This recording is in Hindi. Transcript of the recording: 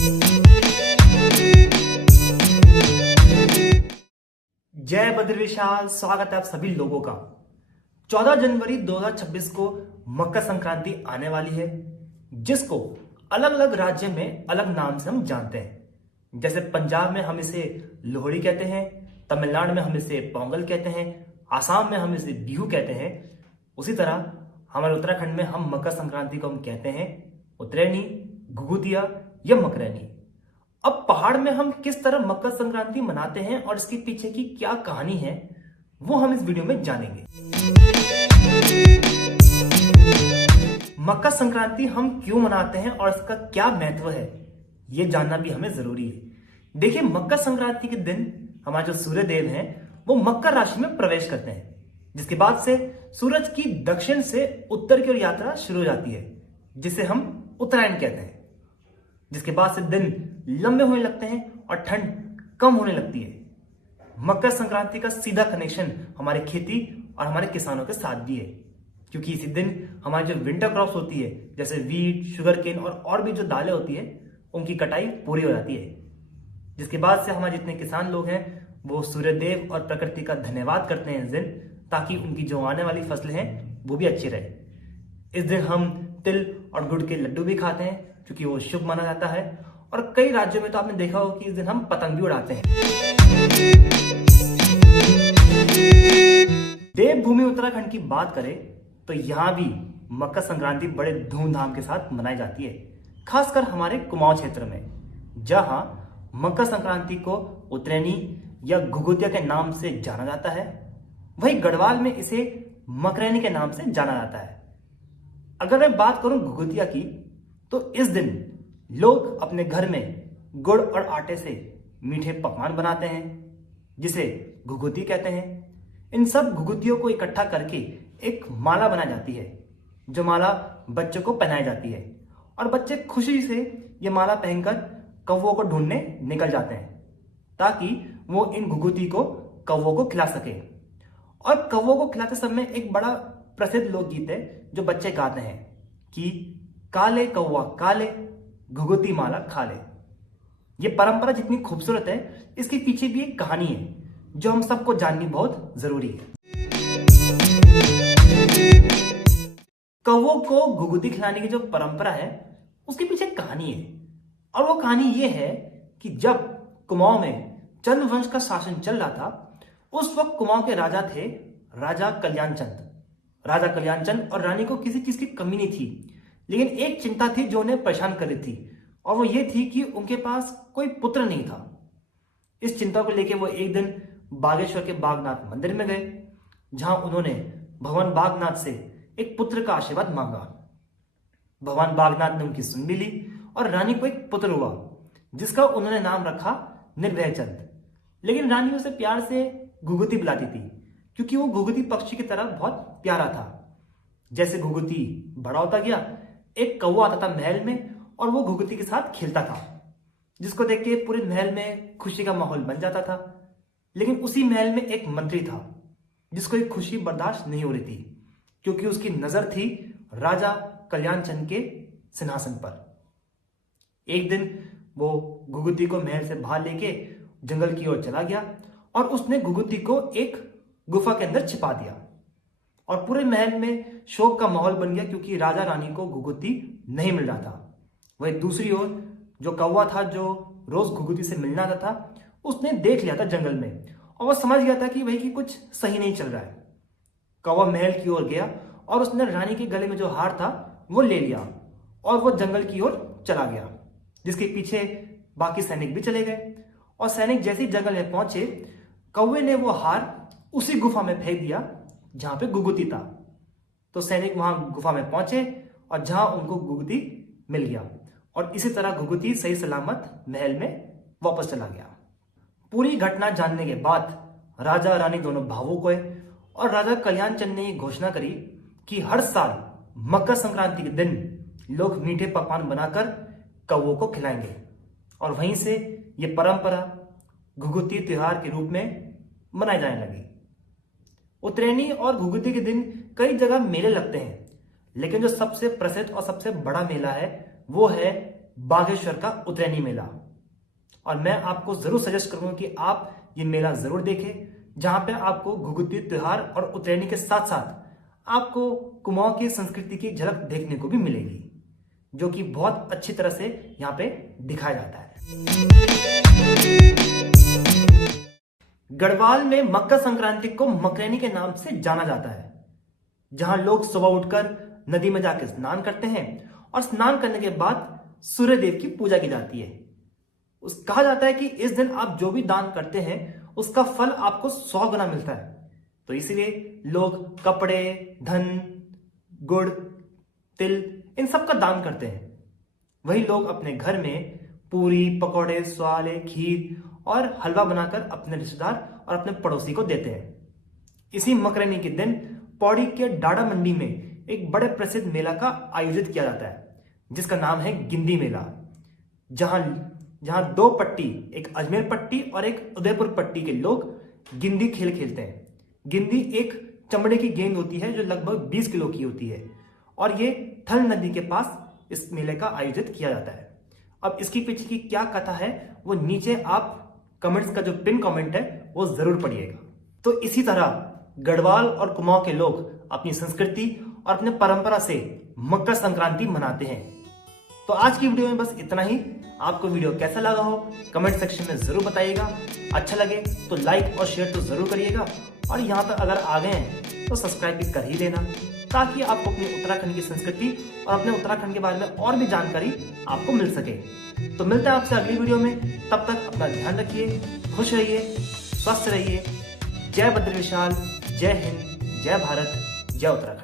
जय बद्र विशाल। स्वागत है आप सभी लोगों का। 14 जनवरी 2026 को मकर संक्रांति आने वाली है, जिसको अलग अलग राज्य में अलग नाम से हम जानते हैं। जैसे पंजाब में हम इसे लोहड़ी कहते हैं, तमिलनाडु में हम इसे पोंगल कहते हैं, आसाम में हम इसे बिहू कहते हैं। उसी तरह हमारे उत्तराखंड में हम मकर संक्रांति को हम कहते हैं उत्तरायणी, घुघुतिया या मकरैनी। अब पहाड़ में हम किस तरह मकर संक्रांति मनाते हैं और इसके पीछे की क्या कहानी है, वो हम इस वीडियो में जानेंगे। मकर संक्रांति हम क्यों मनाते हैं और इसका क्या महत्व है, ये जानना भी हमें जरूरी है। देखिए, मकर संक्रांति के दिन हमारे जो सूर्य देव हैं वो मकर राशि में प्रवेश करते हैं, जिसके बाद से सूरज की दक्षिण से उत्तर की ओर यात्रा शुरू हो जाती है, जिसे हम उत्तरायण कहते हैं। जिसके बाद से दिन लंबे होने लगते हैं और ठंड कम होने लगती है। मकर संक्रांति का सीधा कनेक्शन हमारे खेती और हमारे किसानों के साथ भी है, क्योंकि इसी दिन हमारी जो विंटर क्रॉप्स होती है, जैसे वीट, शुगर केन और भी जो दालें होती है, उनकी कटाई पूरी हो जाती है। जिसके बाद से हमारे जितने किसान लोग हैं वो सूर्यदेव और प्रकृति का धन्यवाद करते हैं इस दिन, ताकि उनकी जो आने वाली फसलें हैं वो भी अच्छी रहे। इस दिन हम तिल और गुड़ के लड्डू भी खाते हैं, क्योंकि वो शुभ माना जाता है। और कई राज्यों में तो आपने देखा होगा कि इस दिन हम पतंग भी उड़ाते हैं। देवभूमि उत्तराखंड की बात करें तो यहाँ भी मकर संक्रांति बड़े धूमधाम के साथ मनाई जाती है, खासकर हमारे कुमाऊं क्षेत्र में, जहां मकर संक्रांति को उत्तरायणी या घुघुतिया के नाम से जाना जाता है। वहीं गढ़वाल में इसे मकरैनी के नाम से जाना जाता है। अगर मैं बात करूं घुघुतिया की, तो इस दिन लोग अपने घर में गुड़ और आटे से मीठे पकवान बनाते हैं, जिसे घुघुती कहते हैं। इन सब घुघुतियों को इकट्ठा करके एक माला बनाई जाती है, जो माला बच्चों को पहनाई जाती है, और बच्चे खुशी से ये माला पहनकर कौवों को ढूंढने निकल जाते हैं, ताकि वो इन घुघुती को कौवों को खिला सके। और कौवों को खिलाते समय एक बड़ा प्रसिद्ध लोकगीत है जो बच्चे गाते हैं कि काले कौवा काले, घुघुती माला खा ले। ये परंपरा जितनी खूबसूरत है, इसके पीछे भी एक कहानी है जो हम सबको जाननी बहुत जरूरी है। कौवों को घुघुती खिलाने की जो परंपरा है, उसके पीछे एक कहानी है। और वो कहानी ये है कि जब कुमाऊं में चंद वंश का शासन चल रहा था, उस वक्त कुमाऊं के राजा थे राजा कल्याणचंद। राजा कल्याणचंद और रानी को किसी चीज की कमी नहीं थी, लेकिन एक चिंता थी जो उन्हें परेशान कर रही थी, और वो ये थी कि उनके पास कोई पुत्र नहीं था। इस चिंता को लेकर वो एक दिन बागेश्वर के बागनाथ मंदिर में गए, जहां उन्होंने भगवान बागनाथ से एक पुत्र का आशीर्वाद मांगा। भगवान बागनाथ ने उनकी सुन भी ली और रानी को एक पुत्र हुआ, जिसका उन्होंने नाम रखा निर्भय चंद। लेकिन रानी उसे प्यार से घुघुती बुलाती थी, क्योंकि वो घुघुती पक्षी की तरह बहुत प्यारा था। जैसे घुघुती बड़ा होता गया, एक कौवा आता था महल में, और वो घुघुती के साथ खेलता था, जिसको देख के पूरे महल में खुशी का माहौल बन जाता था। लेकिन उसी महल में एक मंत्री था, जिसको एक खुशी बर्दाश्त नहीं हो रही थी, क्योंकि उसकी नजर थी राजा कल्याणचंद के सिंहासन पर। एक दिन वो घुघुती को महल से बाहर लेके जंगल की ओर चला गया, और उसने घुघुती को एक गुफा के अंदर छिपा दिया। और पूरे महल में शोक का माहौल बन गया, क्योंकि राजा रानी को घुघुती नहीं मिल रहा था। वही दूसरी ओर जो कौवा था, जो रोज घुघुती से मिलना आता था, उसने देख लिया था जंगल में, और वह समझ गया था कि भाई कि कुछ सही नहीं चल रहा है। कौवा महल की ओर गया और उसने रानी के गले में जो हार था वो ले लिया, और वो जंगल की ओर चला गया, जिसके पीछे बाकी सैनिक भी चले गए। और सैनिक जैसे ही जंगल में पहुंचे, कौवे ने वो हार उसी गुफा में फेंक दिया जहां पे घुघुती था। तो सैनिक वहां गुफा में पहुंचे, और जहां उनको घुघुती मिल गया, और इसी तरह घुघुती सही सलामत महल में वापस चला गया। पूरी घटना जानने के बाद राजा रानी दोनों भावुक हुए, और राजा कल्याणचंद ने घोषणा करी कि हर साल मकर संक्रांति के दिन लोग मीठे पकवान बनाकर कौवों को खिलाएंगे। और वहीं से ये परंपरा घुघुती त्योहार के रूप में मनाई जाने लगी। उत्तरायणी और घुघुती के दिन कई जगह मेले लगते हैं, लेकिन जो सबसे प्रसिद्ध और सबसे बड़ा मेला है वो है बागेश्वर का उतरैनी मेला। और मैं आपको जरूर सजेस्ट करूंगा कि आप ये मेला जरूर देखें, जहां पे आपको घुघुती त्योहार और उतरैनी के साथ साथ आपको कुमाऊं की संस्कृति की झलक देखने को भी मिलेगी, जो कि बहुत अच्छी तरह से यहाँ पे दिखाया जाता है। गढ़वाल में मकर संक्रांति को मकरैनी के नाम से जाना जाता है, जहां लोग सुबह उठकर नदी में जाकर स्नान करते हैं और स्नान करने के बाद सूर्य देव की पूजा की जाती है। कहा जाता है कि इस दिन आप जो भी दान करते हैं उसका फल आपको 100 गुना मिलता है। तो इसीलिए लोग कपड़े, धन, गुड़, तिल इन सब का दान करते हैं। वही लोग अपने घर में पूरी, पकौड़े, स्वाले, खीर और हलवा बनाकर अपने रिश्तेदार और अपने पड़ोसी को देते हैं। इसी मकरैनी के दिन पौड़ी के डाड़ा मंडी में एक बड़े प्रसिद्ध मेला का आयोजित किया जाता है, जिसका नाम है गिंदी मेला, जहां 2 पट्टी, एक अजमेर पट्टी और एक उदयपुर पट्टी के लोग गिंदी खेल खेलते हैं। गिंदी एक चमड़े की गेंद होती है जो लगभग 20 किलो की होती है, और ये थल नदी के पास इस मेले का आयोजित किया जाता है। अब इसकी पीछे की क्या कथा है वो नीचे आप कमेंट्स का जो पिन कमेंट है वो जरूर पढ़िएगा। तो इसी तरह गढ़वाल और कुमाऊं के लोग अपनी संस्कृति और अपने परंपरा से मकर संक्रांति मनाते हैं। तो आज की वीडियो में बस इतना ही। आपको वीडियो कैसा लगा हो कमेंट सेक्शन में जरूर बताइएगा। अच्छा लगे तो लाइक और शेयर तो जरूर करिएगा, और यहाँ पर अगर आ गए हैं तो सब्सक्राइब भी कर ही लेना, ताकि आपको अपनी उत्तराखंड की संस्कृति और अपने उत्तराखंड के बारे में और भी जानकारी आपको मिल सके। तो मिलते हैं आपसे अगली वीडियो में। तब तक अपना ध्यान रखिए, खुश रहिए, स्वस्थ रहिए। जय बद्र विशाल, जय हिंद, जय भारत, जय उत्तराखंड।